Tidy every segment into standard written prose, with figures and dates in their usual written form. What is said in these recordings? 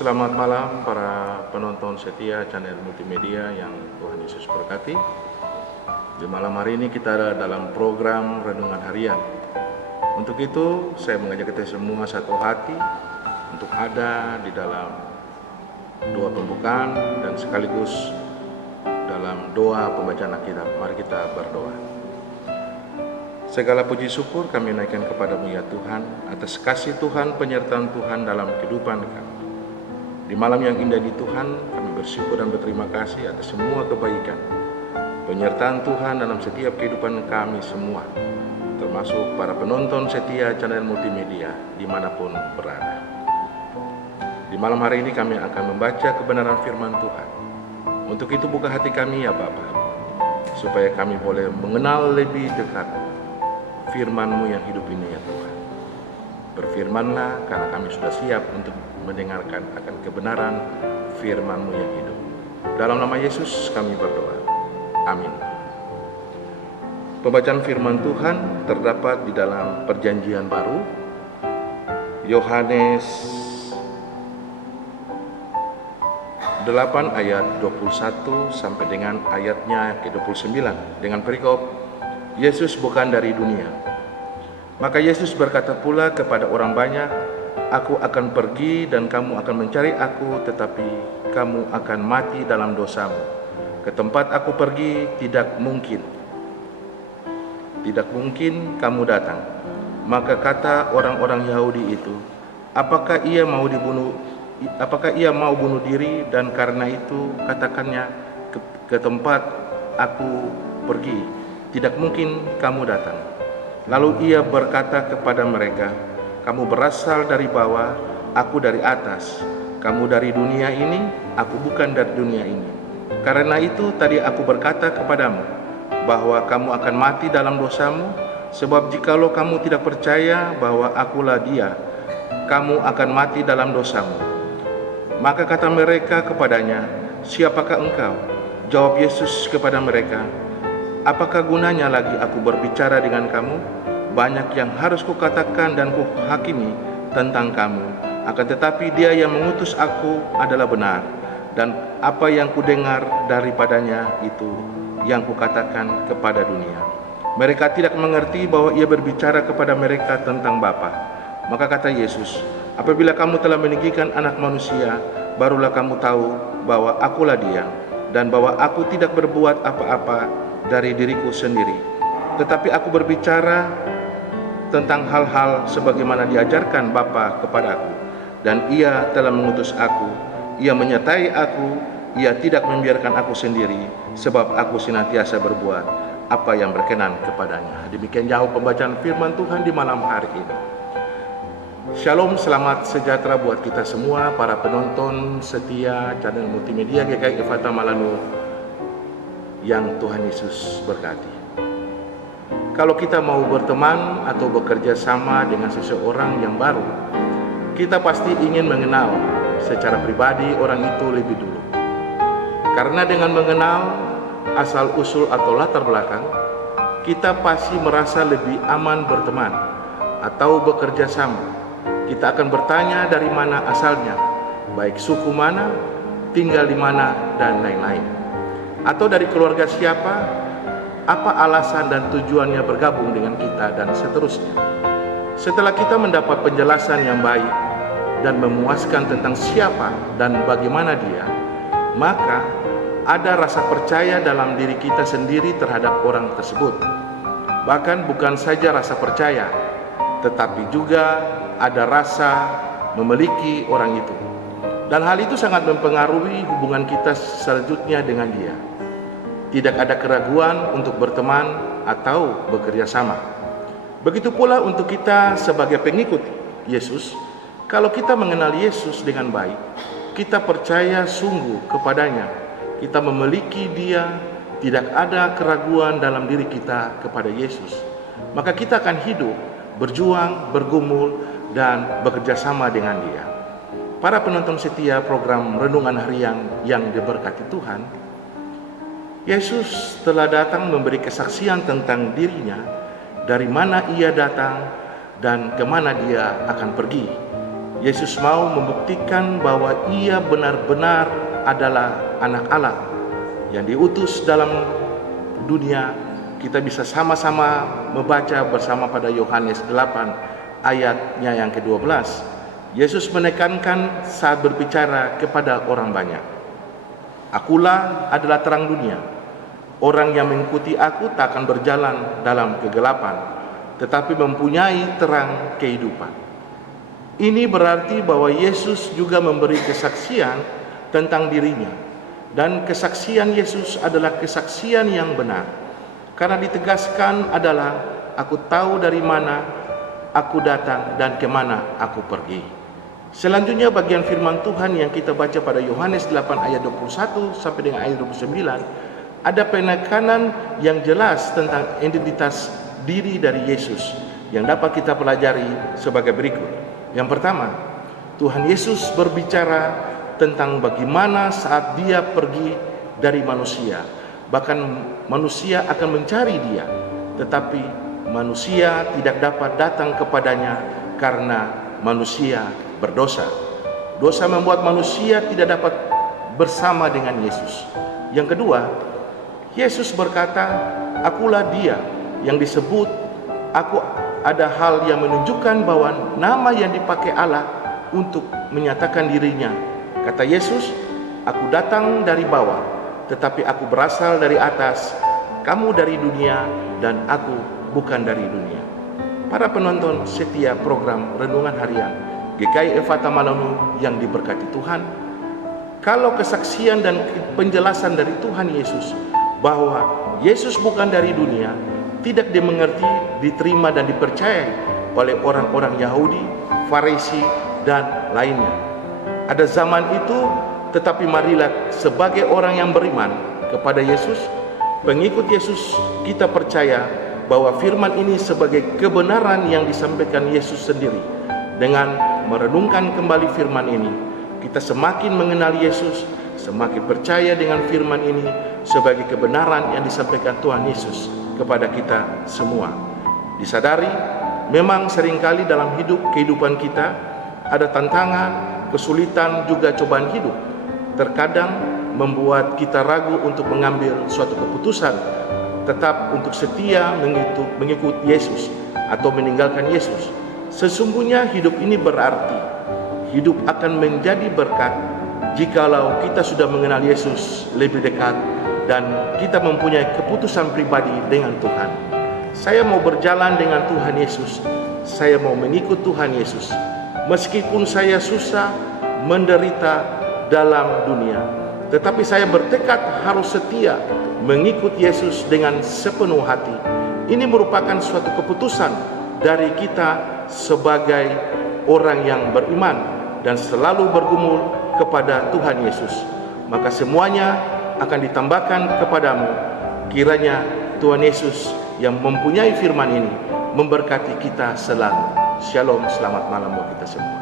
Selamat malam para penonton setia channel multimedia yang Tuhan Yesus berkati. Di malam hari ini kita ada dalam program Renungan Harian. Untuk itu saya mengajak kita semua satu hati untuk ada di dalam doa pembukaan dan sekaligus dalam doa pembacaan Alkitab. Mari kita berdoa. Segala puji syukur kami naikkan kepadamu ya Tuhan, atas kasih Tuhan, penyertaan Tuhan dalam kehidupan kami. Di malam yang indah di Tuhan, kami bersyukur dan berterima kasih atas semua kebaikan, penyertaan Tuhan dalam setiap kehidupan kami semua, termasuk para penonton setia channel multimedia dimanapun berada. Di malam hari ini kami akan membaca kebenaran firman Tuhan. Untuk itu buka hati kami ya Bapa, supaya kami boleh mengenal lebih dekat firman-Mu yang hidup ini ya Tuhan. Berfirmanlah karena kami sudah siap untuk mendengarkan akan kebenaran firman-Mu yang hidup. Dalam nama Yesus kami berdoa. Amin. Pembacaan firman Tuhan terdapat di dalam Perjanjian Baru, Yohanes 8 ayat 21 sampai dengan ayatnya ke-29 dengan perikop Yesus bukan dari dunia. Maka Yesus berkata pula kepada orang banyak, "Aku akan pergi dan kamu akan mencari aku, tetapi kamu akan mati dalam dosamu. Ke tempat aku pergi tidak mungkin kamu datang." Maka kata orang-orang Yahudi itu, apakah ia mau bunuh diri, dan karena itu katakannya ke tempat aku pergi tidak mungkin kamu datang. Lalu ia berkata kepada mereka, "Kamu berasal dari bawah, aku dari atas. Kamu dari dunia ini, aku bukan dari dunia ini. Karena itu tadi aku berkata kepadamu bahwa kamu akan mati dalam dosamu, sebab jikalau kamu tidak percaya bahwa akulah Dia, kamu akan mati dalam dosamu." Maka kata mereka kepadanya, "Siapakah engkau?" Jawab Yesus kepada mereka, "Apakah gunanya lagi aku berbicara dengan kamu? Banyak yang harus kukatakan dan kuhakimi tentang kamu. Akan tetapi Dia yang mengutus aku adalah benar, dan apa yang kudengar daripadanya itu yang kukatakan kepada dunia." Mereka tidak mengerti bahwa Ia berbicara kepada mereka tentang Bapa. Maka kata Yesus, "Apabila kamu telah meninggikan Anak Manusia, barulah kamu tahu bahwa akulah Dia, dan bahwa aku tidak berbuat apa-apa dari diriku sendiri, tetapi aku berbicara tentang hal-hal sebagaimana diajarkan Bapa kepadaku, dan Ia telah mengutus aku. Ia menyertai aku, Ia tidak membiarkan aku sendiri, sebab aku senantiasa berbuat apa yang berkenan kepadanya." Demikian jauh pembacaan firman Tuhan di malam hari ini. Shalom, selamat sejahtera buat kita semua para penonton setia channel multimedia GKI Efata Malanu yang Tuhan Yesus berkati. Kalau kita mau berteman atau bekerja sama dengan seseorang yang baru, kita pasti ingin mengenal secara pribadi orang itu lebih dulu. Karena dengan mengenal asal-usul atau latar belakang, kita pasti merasa lebih aman berteman atau bekerja sama. Kita akan bertanya dari mana asalnya, baik suku mana, tinggal di mana, dan lain-lain. Atau dari keluarga siapa, apa alasan dan tujuannya bergabung dengan kita, dan seterusnya. Setelah kita mendapat penjelasan yang baik dan memuaskan tentang siapa dan bagaimana Dia, maka ada rasa percaya dalam diri kita sendiri terhadap orang tersebut. Bahkan bukan saja rasa percaya, tetapi juga ada rasa memiliki orang itu. Dan hal itu sangat mempengaruhi hubungan kita selanjutnya dengan Dia. Tidak ada keraguan untuk berteman atau bekerja sama. Begitu pula untuk kita sebagai pengikut Yesus. Kalau kita mengenal Yesus dengan baik, kita percaya sungguh kepadanya, kita memiliki Dia, tidak ada keraguan dalam diri kita kepada Yesus, maka kita akan hidup, berjuang, bergumul, dan bekerja sama dengan Dia. Para penonton setia program Renungan Harian yang diberkati Tuhan, Yesus telah datang memberi kesaksian tentang dirinya, dari mana Ia datang dan kemana Dia akan pergi. Yesus mau membuktikan bahwa ia benar-benar adalah anak Allah yang diutus dalam dunia. Kita bisa sama-sama membaca bersama pada Yohanes 8 ayatnya yang ke-12. Yesus menekankan saat berbicara kepada orang banyak, "Akulah adalah terang dunia. Orang yang mengikuti aku tak akan berjalan dalam kegelapan, tetapi mempunyai terang kehidupan." Ini berarti bahwa Yesus juga memberi kesaksian tentang dirinya, dan kesaksian Yesus adalah kesaksian yang benar, karena ditegaskan adalah, "Aku tahu dari mana aku datang dan kemana aku pergi." Selanjutnya bagian firman Tuhan yang kita baca pada Yohanes 8 ayat 21 sampai dengan ayat 29, ada penekanan yang jelas tentang identitas diri dari Yesus yang dapat kita pelajari sebagai berikut. Yang pertama, Tuhan Yesus berbicara tentang bagaimana saat dia pergi dari manusia, bahkan manusia akan mencari dia, tetapi manusia tidak dapat datang kepadanya karena manusia berdosa. Dosa membuat manusia tidak dapat bersama dengan Yesus. Yang kedua, Yesus berkata, "Akulah dia," yang disebut aku ada hal yang menunjukkan bahwa nama yang dipakai Allah untuk menyatakan dirinya. Kata Yesus, "Aku datang dari bawah, tetapi aku berasal dari atas. Kamu dari dunia dan aku bukan dari dunia." Para penonton setia program Renungan Harian GKI Efata Malanu yang diberkati Tuhan, kalau kesaksian dan penjelasan dari Tuhan Yesus bahwa Yesus bukan dari dunia tidak dimengerti, diterima dan dipercaya oleh orang-orang Yahudi, Farisi dan lainnya. Ada zaman itu, tetapi marilah sebagai orang yang beriman kepada Yesus, pengikut Yesus, kita percaya bahwa firman ini sebagai kebenaran yang disampaikan Yesus sendiri. Dengan merenungkan kembali firman ini, kita semakin mengenal Yesus, semakin percaya dengan firman ini sebagai kebenaran yang disampaikan Tuhan Yesus kepada kita semua. Disadari, memang seringkali dalam kehidupan kita ada tantangan, kesulitan, juga cobaan hidup. Terkadang membuat kita ragu untuk mengambil suatu keputusan, tetap untuk setia mengikut Yesus atau meninggalkan Yesus. Sesungguhnya hidup ini berarti, hidup akan menjadi berkat jikalau kita sudah mengenal Yesus lebih dekat dan kita mempunyai keputusan pribadi dengan Tuhan. Saya mau berjalan dengan Tuhan Yesus, saya mau mengikut Tuhan Yesus, meskipun saya susah, menderita dalam dunia, tetapi saya bertekad harus setia mengikut Yesus dengan sepenuh hati. Ini merupakan suatu keputusan dari kita sebagai orang yang beriman dan selalu bergumul kepada Tuhan Yesus. Maka semuanya akan ditambahkan kepadamu. Kiranya Tuhan Yesus yang mempunyai firman ini memberkati kita selalu. Shalom, selamat malam buat kita semua.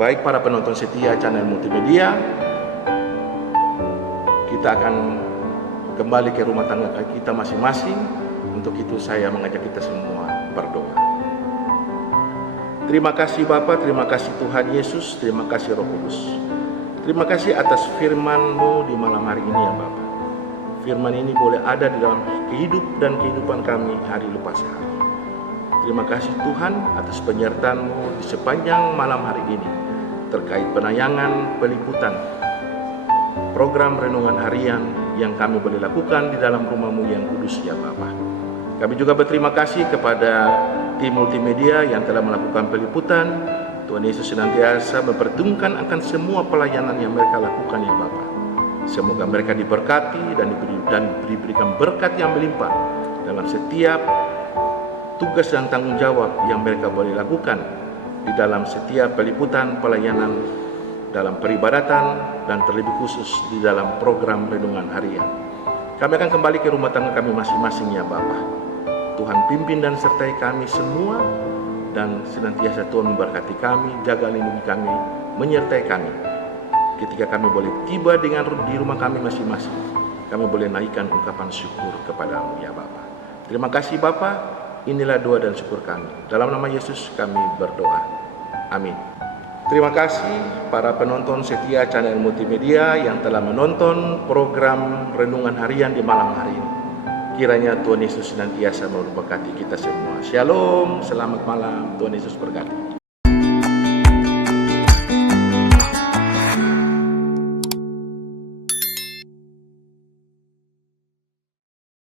Baik para penonton setia channel multimedia, kita akan kembali ke rumah tangga kita masing-masing. Untuk itu saya mengajak kita semua berdoa. Terima kasih Bapa, terima kasih Tuhan Yesus, terima kasih Roh Kudus. Terima kasih atas firman-Mu di malam hari ini ya Bapa. Firman ini boleh ada di dalam kehidupan kami hari lepas hari. Terima kasih Tuhan atas penyertaan-Mu di sepanjang malam hari ini terkait penayangan peliputan program Renungan Harian yang kami boleh lakukan di dalam rumah-Mu yang kudus ya Bapa. Kami juga berterima kasih kepada tim multimedia yang telah melakukan peliputan. Tuhan Yesus senantiasa memperhitungkan akan semua pelayanan yang mereka lakukan ya Bapa. Semoga mereka diberkati dan diberikan berkat yang melimpah dalam setiap tugas dan tanggung jawab yang mereka boleh lakukan di dalam setiap peliputan pelayanan dalam peribadatan dan terlebih khusus di dalam program Renungan Harian. Kami akan kembali ke rumah tangga kami masing-masing ya Bapa. Tuhan pimpin dan sertai kami semua, dan senantiasa Tuhan memberkati kami, jaga lindungi kami, menyertai kami. Ketika kami boleh tiba di rumah kami masing-masing, kami boleh naikkan ungkapan syukur kepada-Mu ya Bapa. Terima kasih Bapa, Inilah doa dan syukur kami. Dalam nama Yesus kami berdoa. Amin. Terima kasih para penonton setia channel multimedia yang telah menonton program Renungan Harian di malam hari ini. Kiranya Tuhan Yesus senantiasa memberkati kita semua. Shalom, selamat malam, Tuhan Yesus berkati.